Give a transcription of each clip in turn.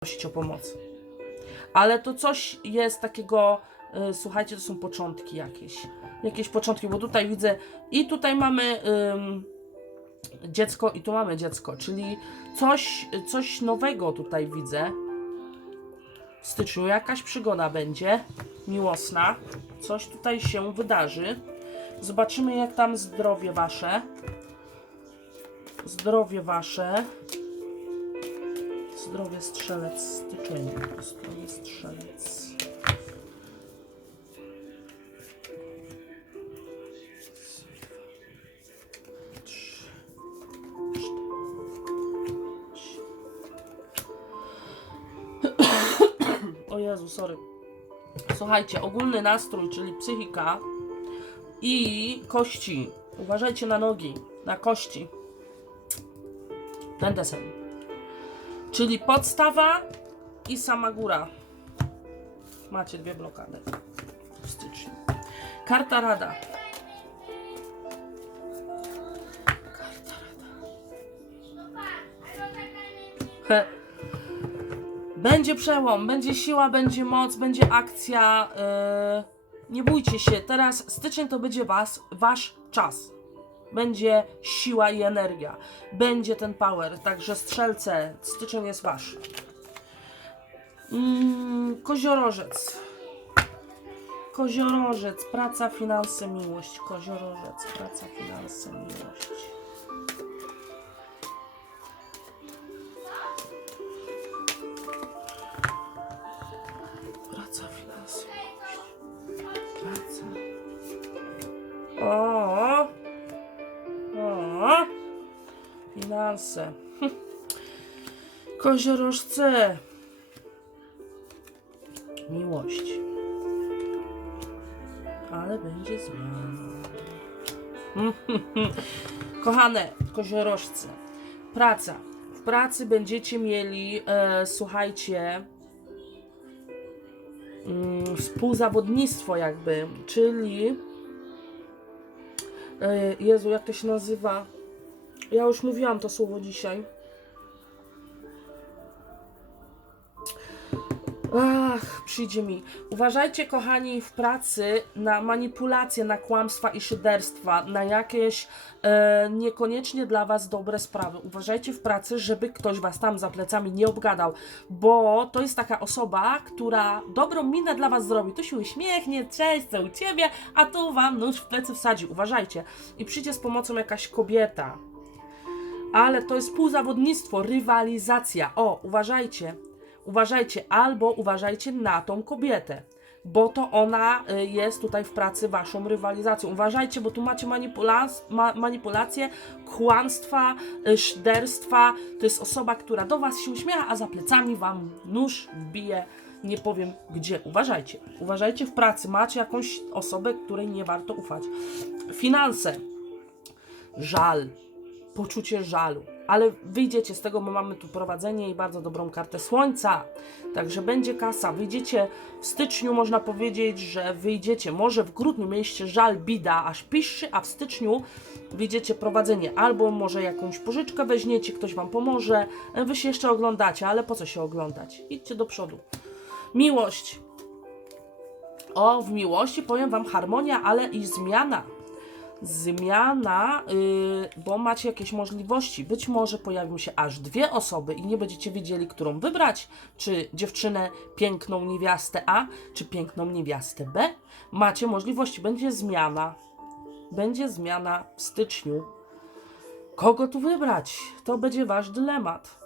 prosić o pomoc. Ale to coś jest takiego, y, słuchajcie, to są początki jakieś. Jakieś początki, bo tutaj widzę i tutaj mamy ym, dziecko i tu mamy dziecko, czyli coś, coś nowego tutaj widzę. W styczniu jakaś przygoda będzie miłosna. Coś tutaj się wydarzy. Zobaczymy jak tam zdrowie wasze. Zdrowie wasze. Zdrowie strzelec styczeń. Zdrowie strzelec. O Jezu, sorry. Słuchajcie, ogólny nastrój, czyli psychika i kości. Uważajcie na nogi, na kości. Ten desen. Czyli podstawa i sama góra. Macie dwie blokady w styczniu. Karta rada. Karta rada. Będzie przełom, będzie siła, będzie moc, będzie akcja. Yy, nie bójcie się, teraz styczeń to będzie was, wasz czas. Będzie siła i energia. Będzie ten power. Także strzelce, styczeń jest wasz. Mm, koziorożec. Koziorożec, praca, finanse, miłość. Koziorożec, praca, finanse, miłość. Koziorożce. Miłość. Ale będzie zmiana. Kochane koziorożce. Praca. W pracy będziecie mieli, e, słuchajcie, mm, współzawodnictwo jakby, czyli e, Jezu, jak to się nazywa? Ja już mówiłam to słowo dzisiaj. Ach, przyjdzie mi. Uważajcie, kochani, w pracy na manipulacje, na kłamstwa i szyderstwa, na jakieś e, niekoniecznie dla Was dobre sprawy. Uważajcie w pracy, żeby ktoś Was tam za plecami nie obgadał, bo to jest taka osoba, która dobrą minę dla Was zrobi. Tu się uśmiechnie, cześć, co u Ciebie, a tu Wam nóż w plecy wsadzi. Uważajcie. I przyjdzie z pomocą jakaś kobieta. Ale to jest półzawodnictwo, rywalizacja. O, uważajcie. Uważajcie, albo uważajcie na tą kobietę, bo to ona y, jest tutaj w pracy waszą rywalizacją. Uważajcie, bo tu macie manipula- ma- manipulacje, kłamstwa, y, szyderstwa. To jest osoba, która do was się uśmiecha, a za plecami wam nóż wbije. Nie powiem gdzie. Uważajcie. Uważajcie w pracy. Macie jakąś osobę, której nie warto ufać. Finanse. Żal poczucie żalu. Ale wyjdziecie z tego, bo mamy tu prowadzenie i bardzo dobrą kartę słońca. Także będzie kasa. Wyjdziecie w styczniu, można powiedzieć, że wyjdziecie. Może w grudniu mieliście żal, bida, aż piszczy, a w styczniu wyjdziecie prowadzenie. Albo może jakąś pożyczkę weźmiecie, ktoś wam pomoże. Wy się jeszcze oglądacie, ale po co się oglądać? Idźcie do przodu. Miłość. O, w miłości powiem wam harmonia, ale i zmiana zmiana, yy, bo macie jakieś możliwości. Być może pojawią się aż dwie osoby i nie będziecie wiedzieli, którą wybrać. Czy dziewczynę piękną niewiastę A, czy piękną niewiastę B. Macie możliwości. Będzie zmiana. Będzie zmiana w styczniu. Kogo tu wybrać? To będzie wasz dylemat.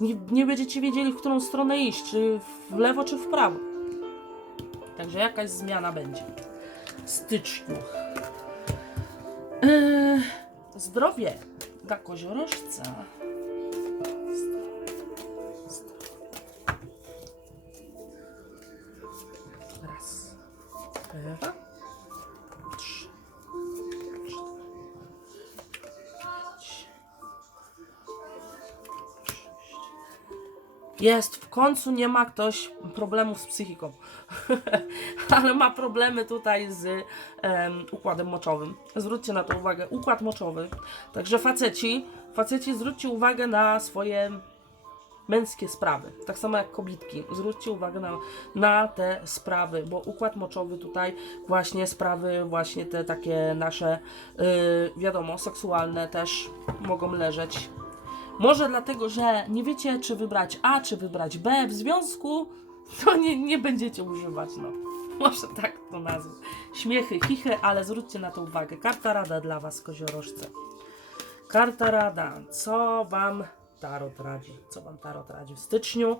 Nie, nie będziecie wiedzieli, w którą stronę iść, czy w lewo, czy w prawo. Także jakaś zmiana będzie. W styczniu. Eee, zdrowie dla koziorożca. Raz, dwa, trzy. Jest, w końcu nie ma ktoś problemów z psychiką, ale ma problemy tutaj z em, układem moczowym. Zwróćcie na to uwagę, układ moczowy. Także faceci, faceci zwróćcie uwagę na swoje męskie sprawy, tak samo jak kobitki. Zwróćcie uwagę na, na te sprawy, bo układ moczowy tutaj właśnie sprawy, właśnie te takie nasze, yy, wiadomo, seksualne też mogą leżeć. Może dlatego, że nie wiecie, czy wybrać A, czy wybrać B w związku, to nie, nie będziecie używać, no. Może tak to nazwę. Śmiechy, chichy, ale zwróćcie na to uwagę. Karta rada dla Was, koziorożce. Karta rada. Co Wam Tarot radzi? Co Wam Tarot radzi w styczniu?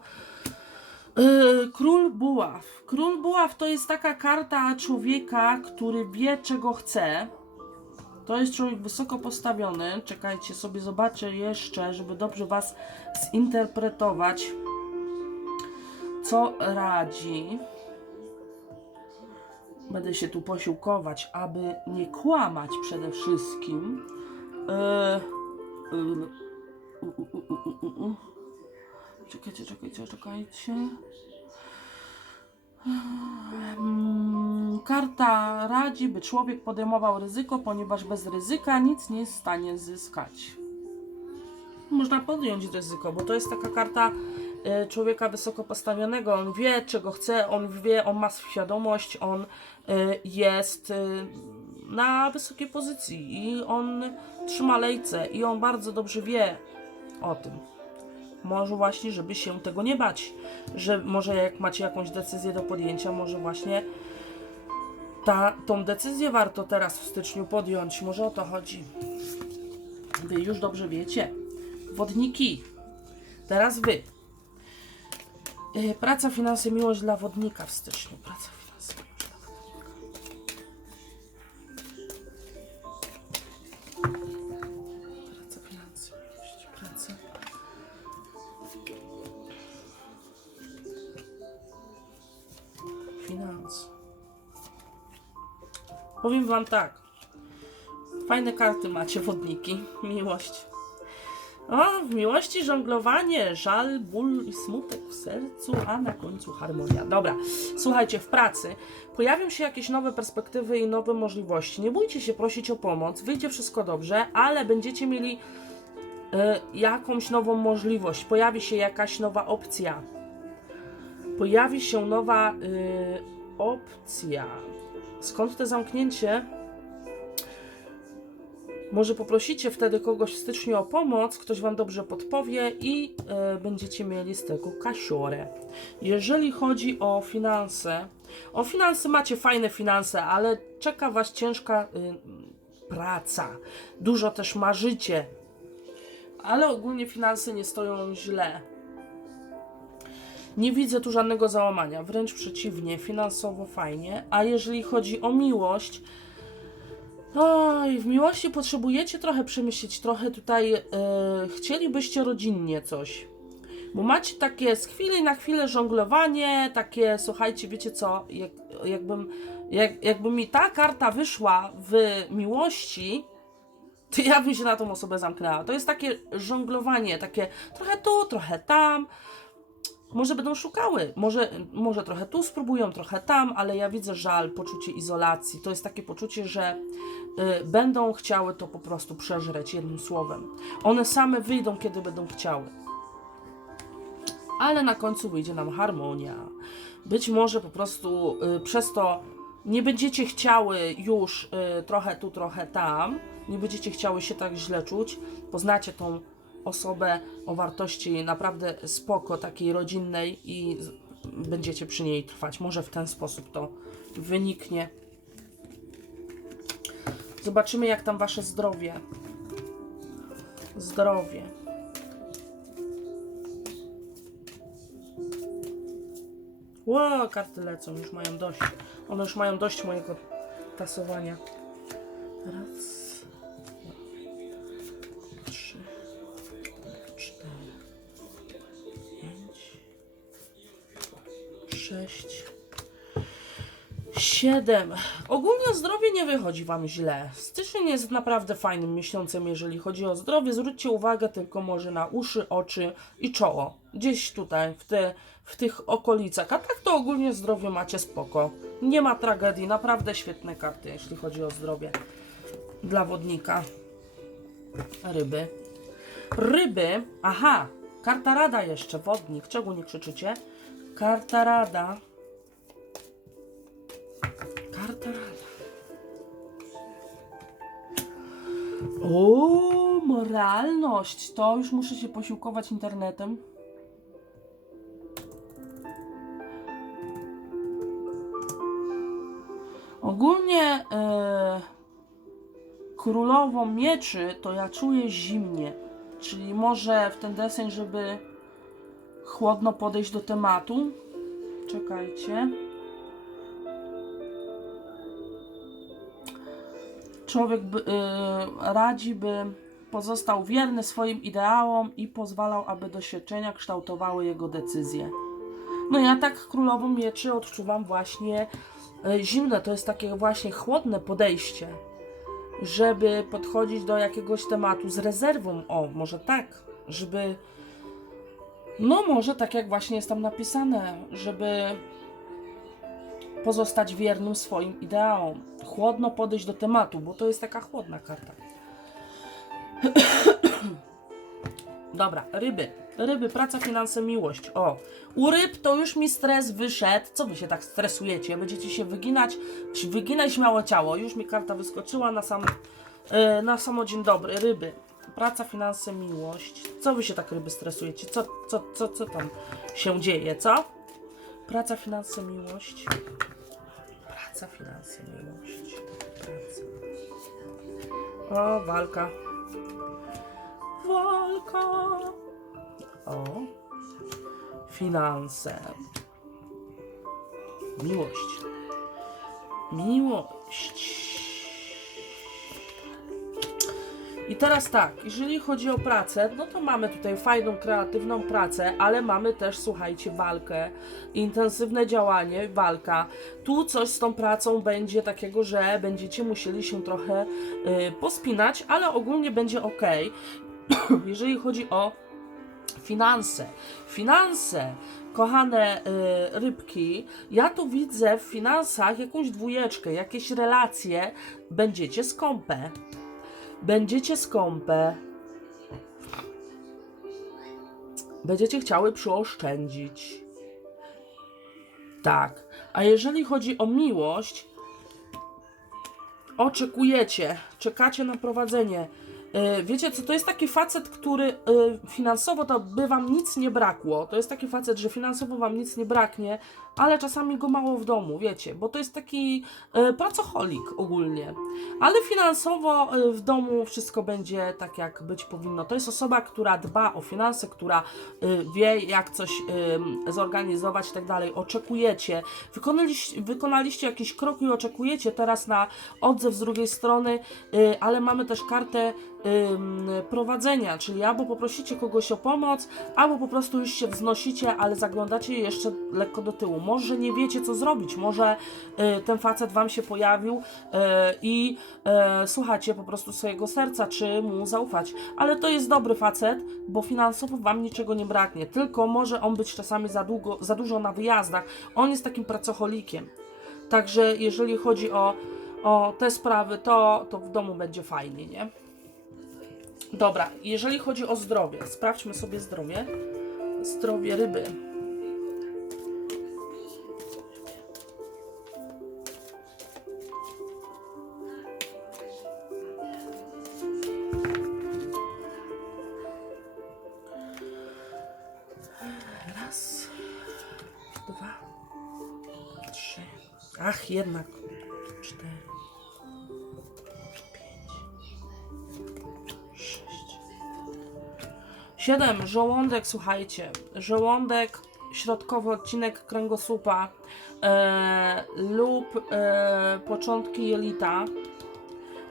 Yy, Król Buław. Król Buław to jest taka karta człowieka, który wie, czego chce. To jest człowiek wysoko postawiony. Czekajcie, sobie zobaczę jeszcze, żeby dobrze Was zinterpretować, co radzi. Będę się tu posiłkować, aby nie kłamać przede wszystkim. U, u, u, u. Czekajcie, czekajcie, czekajcie. Mm, Karta radzi, by człowiek podejmował ryzyko, ponieważ bez ryzyka nic nie jest w stanie zyskać. Można podjąć ryzyko, bo to jest taka karta e, człowieka wysoko postawionego. On wie, czego chce, on wie, on ma świadomość, on e, jest e, na wysokiej pozycji i on trzyma lejce i on bardzo dobrze wie o tym. Może właśnie, żeby się tego nie bać, że może jak macie jakąś decyzję do podjęcia, może właśnie ta, tą decyzję warto teraz w styczniu podjąć. Może o to chodzi. Wy już dobrze wiecie. Wodniki. Teraz wy. Yy, Praca, finanse, miłość dla wodnika w styczniu. Praca, finanse, miłość dla wodnika. Praca, finanse, miłość, praca. Finans. Powiem wam tak. Fajne karty macie, wodniki. Miłość. O, w miłości żonglowanie, żal, ból i smutek w sercu, a na końcu harmonia. Dobra, słuchajcie, w pracy pojawią się jakieś nowe perspektywy i nowe możliwości. Nie bójcie się prosić o pomoc, wyjdzie wszystko dobrze, ale będziecie mieli e, jakąś nową możliwość, pojawi się jakaś nowa opcja. Pojawi się nowa y, opcja. Skąd to zamknięcie? Może poprosicie wtedy kogoś w styczniu o pomoc, ktoś Wam dobrze podpowie i e, będziecie mieli z tego kasiorę. Jeżeli chodzi o finanse, o finanse macie fajne finanse, ale czeka Was ciężka y, praca. Dużo też marzycie, ale ogólnie finanse nie stoją źle. Nie widzę tu żadnego załamania, wręcz przeciwnie, finansowo fajnie. A jeżeli chodzi o miłość, Oj, w miłości potrzebujecie trochę przemyśleć, trochę tutaj e, chcielibyście rodzinnie coś. Bo macie takie z chwili na chwilę żonglowanie, takie, słuchajcie, wiecie co, jak, jakbym, jak, jakby mi ta karta wyszła w miłości, to ja bym się na tą osobę zamknęła. To jest takie żonglowanie, takie trochę tu, trochę tam. Może będą szukały, może, może trochę tu spróbują, trochę tam, ale ja widzę żal, poczucie izolacji. To jest takie poczucie, że y, będą chciały to po prostu przeżreć jednym słowem. One same wyjdą, kiedy będą chciały. Ale na końcu wyjdzie nam harmonia. Być może po prostu y, przez to nie będziecie chciały już y, trochę tu, trochę tam, nie będziecie chciały się tak źle czuć, poznacie tą osobę o wartości naprawdę spoko, takiej rodzinnej i będziecie przy niej trwać. Może w ten sposób to wyniknie. Zobaczymy, jak tam wasze zdrowie. Zdrowie. Ło, karty lecą, już mają dość. One już mają dość mojego tasowania. Raz, sześć, siedem. Ogólnie zdrowie nie wychodzi Wam źle. Styczeń jest naprawdę fajnym miesiącem, jeżeli chodzi o zdrowie. Zwróćcie uwagę tylko może na uszy, oczy i czoło. Gdzieś tutaj, w, te, w tych okolicach. A tak to ogólnie zdrowie macie spoko. Nie ma tragedii. Naprawdę świetne karty, jeśli chodzi o zdrowie. Dla wodnika. Ryby. Ryby, aha, Karta rada jeszcze, wodnik. Czego nie krzyczycie? Karta rada. Karta rada. O, moralność. To już muszę się posiłkować internetem. Ogólnie e, królową mieczy to ja czuję zimnie. Czyli może w ten deseń, żeby chłodno podejść do tematu. Czekajcie. Człowiek by, y, radzi, by pozostał wierny swoim ideałom i pozwalał, aby doświadczenia kształtowały jego decyzje. No ja tak królową mieczy odczuwam właśnie y, zimne, to jest takie właśnie chłodne podejście, żeby podchodzić do jakiegoś tematu z rezerwą. O, może tak, żeby no może tak jak właśnie jest tam napisane, żeby pozostać wiernym swoim ideałom. Chłodno podejść do tematu, bo to jest taka chłodna karta. Dobra, ryby. Ryby, praca, finanse, miłość. O, u ryb to już mi stres wyszedł. Co wy się tak stresujecie? Będziecie się wyginać? Wyginaj śmiało ciało. Już mi karta wyskoczyła na sam, e, na samo dzień dobry. Ryby. Praca, finanse, miłość. Co wy się tak ryby stresujecie? Co, co, co, co tam się dzieje, co? Praca, finanse, miłość. Praca, finanse, miłość. Praca. O, walka. Walka. O. Finanse. Miłość. Miłość. I teraz tak, jeżeli chodzi o pracę, no to mamy tutaj fajną, kreatywną pracę, ale mamy też, słuchajcie, walkę, intensywne działanie, walka. Tu coś z tą pracą będzie takiego, że będziecie musieli się trochę y, pospinać, ale ogólnie będzie ok. jeżeli chodzi o finanse. Finanse, kochane y, rybki, ja tu widzę w finansach jakąś dwójeczkę, jakieś relacje, będziecie skąpe. Będziecie skąpe. Będziecie chciały przyoszczędzić. Tak. A jeżeli chodzi o miłość, oczekujecie, czekacie na prowadzenie. Yy, Wiecie co, to jest taki facet, który yy, finansowo to by wam nic nie brakło. To jest taki facet, że finansowo wam nic nie braknie, ale czasami go mało w domu, wiecie, bo to jest taki yy, pracocholik ogólnie. Ale finansowo w domu wszystko będzie tak, jak być powinno. To jest osoba, która dba o finanse, która wie, jak coś zorganizować i tak dalej. Oczekujecie, wykonaliście, wykonaliście jakiś krok i oczekujecie teraz na odzew z drugiej strony, ale mamy też kartę prowadzenia, czyli albo poprosicie kogoś o pomoc, albo po prostu już się wznosicie, ale zaglądacie jeszcze lekko do tyłu. Może nie wiecie, co zrobić, może y, ten facet wam się pojawił y, i y, słuchacie po prostu swojego serca, czy mu zaufać. Ale to jest dobry facet, bo finansowo wam niczego nie braknie, tylko może on być czasami za, długo, za dużo na wyjazdach. On jest takim pracocholikiem. Także jeżeli chodzi o, o te sprawy, to, to w domu będzie fajnie, nie? Dobra, jeżeli chodzi o zdrowie, sprawdźmy sobie zdrowie. Zdrowie ryby. Raz, dwa, trzy. Ach, jednak. Siedem. Żołądek, słuchajcie. Żołądek, środkowy odcinek kręgosłupa e, lub e, początki jelita.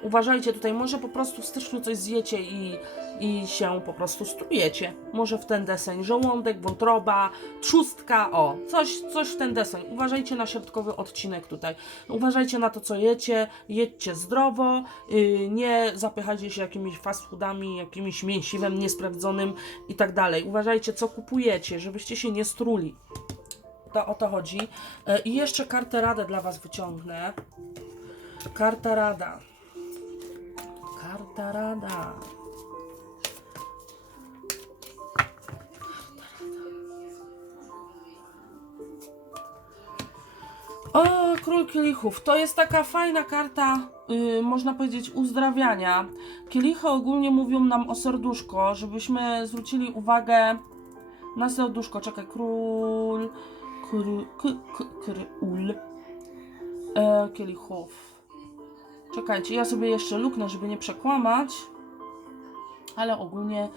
Uważajcie tutaj, może po prostu w styczniu coś zjecie i, i się po prostu strujecie. Może w ten deseń żołądek, wątroba, trzustka, o, coś, coś w ten deseń. Uważajcie na środkowy odcinek tutaj. Uważajcie na to, co jecie, jedźcie zdrowo, yy, nie zapychajcie się jakimiś fast foodami, jakimś mięsiwem niesprawdzonym i tak dalej. Uważajcie, co kupujecie, żebyście się nie struli. To o to chodzi. Yy, I jeszcze kartę radę dla Was wyciągnę. Karta rada. Karta rada. Rada. O, król kielichów. To jest taka fajna karta, yy, można powiedzieć, uzdrawiania. Kielichy ogólnie mówią nam o serduszko, żebyśmy zwrócili uwagę na serduszko. Czekaj, król... Król... Król... król, król. Kielichów. Czekajcie, ja sobie jeszcze luknę, żeby nie przekłamać. Ale ogólnie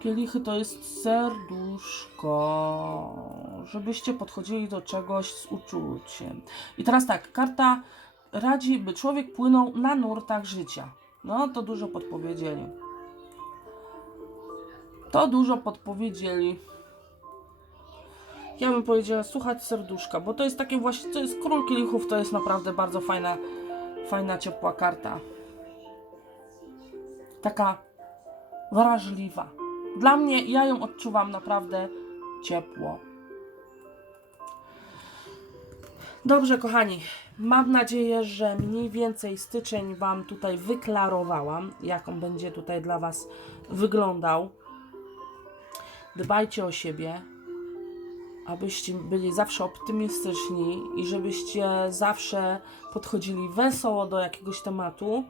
kielichy to jest serduszko. Żebyście podchodzili do czegoś z uczuciem. I teraz tak, karta radzi, by człowiek płynął na nurtach życia. No, to dużo podpowiedzieli. To dużo podpowiedzieli. Ja bym powiedziała słuchać serduszka, bo to jest takie właśnie, to jest król kielichów, to jest naprawdę bardzo fajna, fajna, ciepła karta. Taka wrażliwa. Dla mnie, ja ją odczuwam naprawdę ciepło. Dobrze, kochani. Mam nadzieję, że mniej więcej styczeń Wam tutaj wyklarowałam, jak on będzie tutaj dla Was wyglądał. Dbajcie o siebie, abyście byli zawsze optymistyczni i żebyście zawsze podchodzili wesoło do jakiegoś tematu,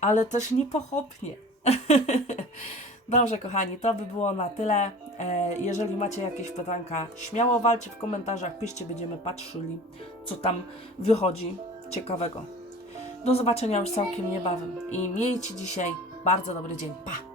ale też niepochopnie. Dobrze, kochani, to by było na tyle. E, jeżeli macie jakieś pytanka, śmiało walcie w komentarzach, piszcie, będziemy patrzyli, co tam wychodzi ciekawego. Do zobaczenia już całkiem niebawem i miejcie dzisiaj bardzo dobry dzień. Pa!